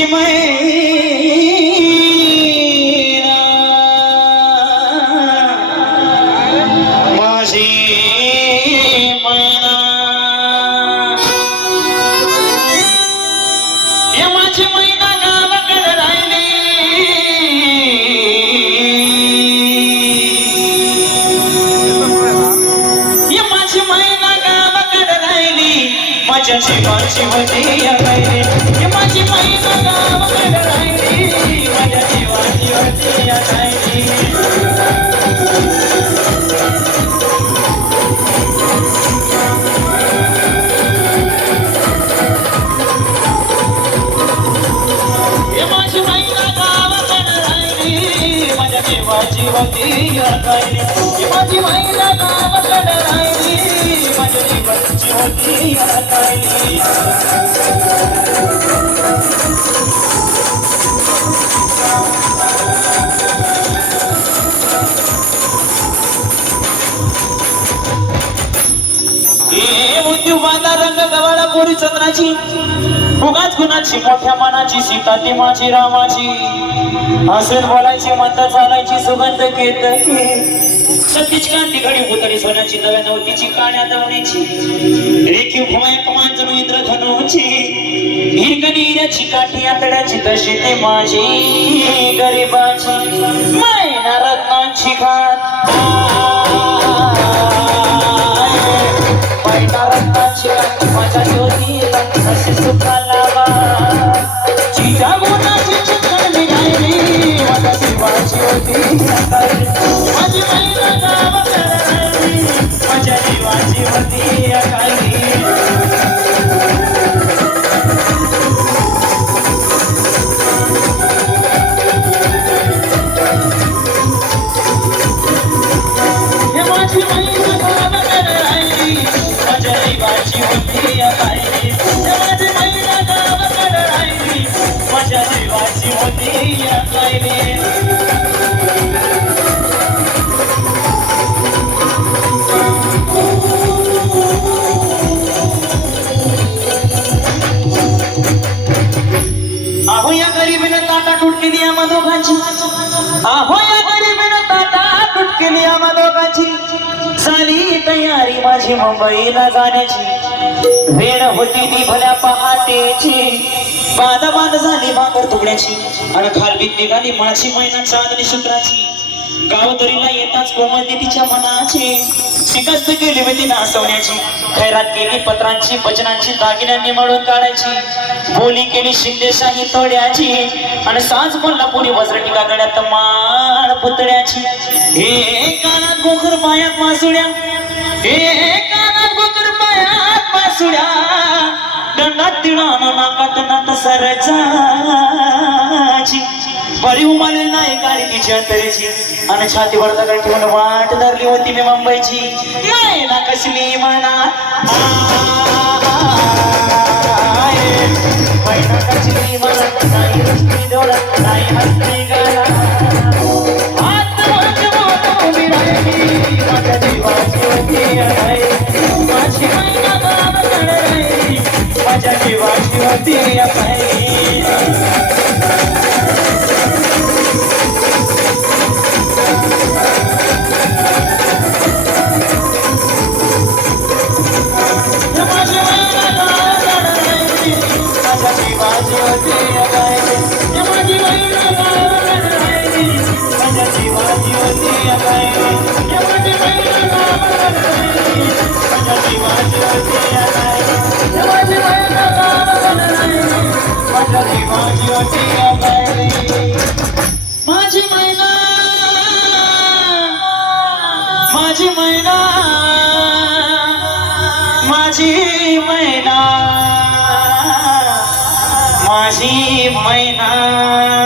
माझी मैना ही माझी मैना गावाकडे राहिली गोरी चंद्राची. उगाच कुणाची? मोठ्या मनाची सीता ती माझी रामाची. हसून बोलायची म्हणता चालायची सुगंध घेत सतीच कांती घडी उतरी सोन्याची नव्या नवतीची काण्या दवण्याची रेखीव भोय कमान जणू इंद्रधनुची. हिरकनीराची काठी आतड्याची तशी ते माझी. गरीबाची मैना रत्नांची घात. जीवाची या गरीबीनं ताटा टूट केली आम्हा दोघांची. आहो या गरीबीनं ताटा टूट केली आम्हा दोघांची. झाली तयारी माझी मुंबईला जाण्याची. वेळ होती ती भल्या पहाटेची. बाद बाध झाली भाकर तुकड्याची. आणि खालबीत निघाली माझी मैना चांदणी शुक्राची. गावदरीला येताच कोमलते तिच्या मनाची. शिकस्त केली होती नासवण्याची. खैरात केली पत्रांची वचनांची दागिन्यांनी मळून काढायची. बोली केली शिंदेशाही तोड्याची. आणि साज कोल्हापुरी वज्रटिका गड्यात माळ पुतळ्याची. हे काना गोकर पायात मासुड्या. हे काना गोकर पायात मासुड्या. दंडात तिळानं नाकात नाट सरजाची. बरी उमाली नाही गाडी तिची आणि छातीवर दगड ठेवून वाट धरली होती मी मुंबईची. नाही ना कसली मना माझ्या जीवाची होती अडाई. माझी मैना माझी मैना माझी मैना माझी मैना.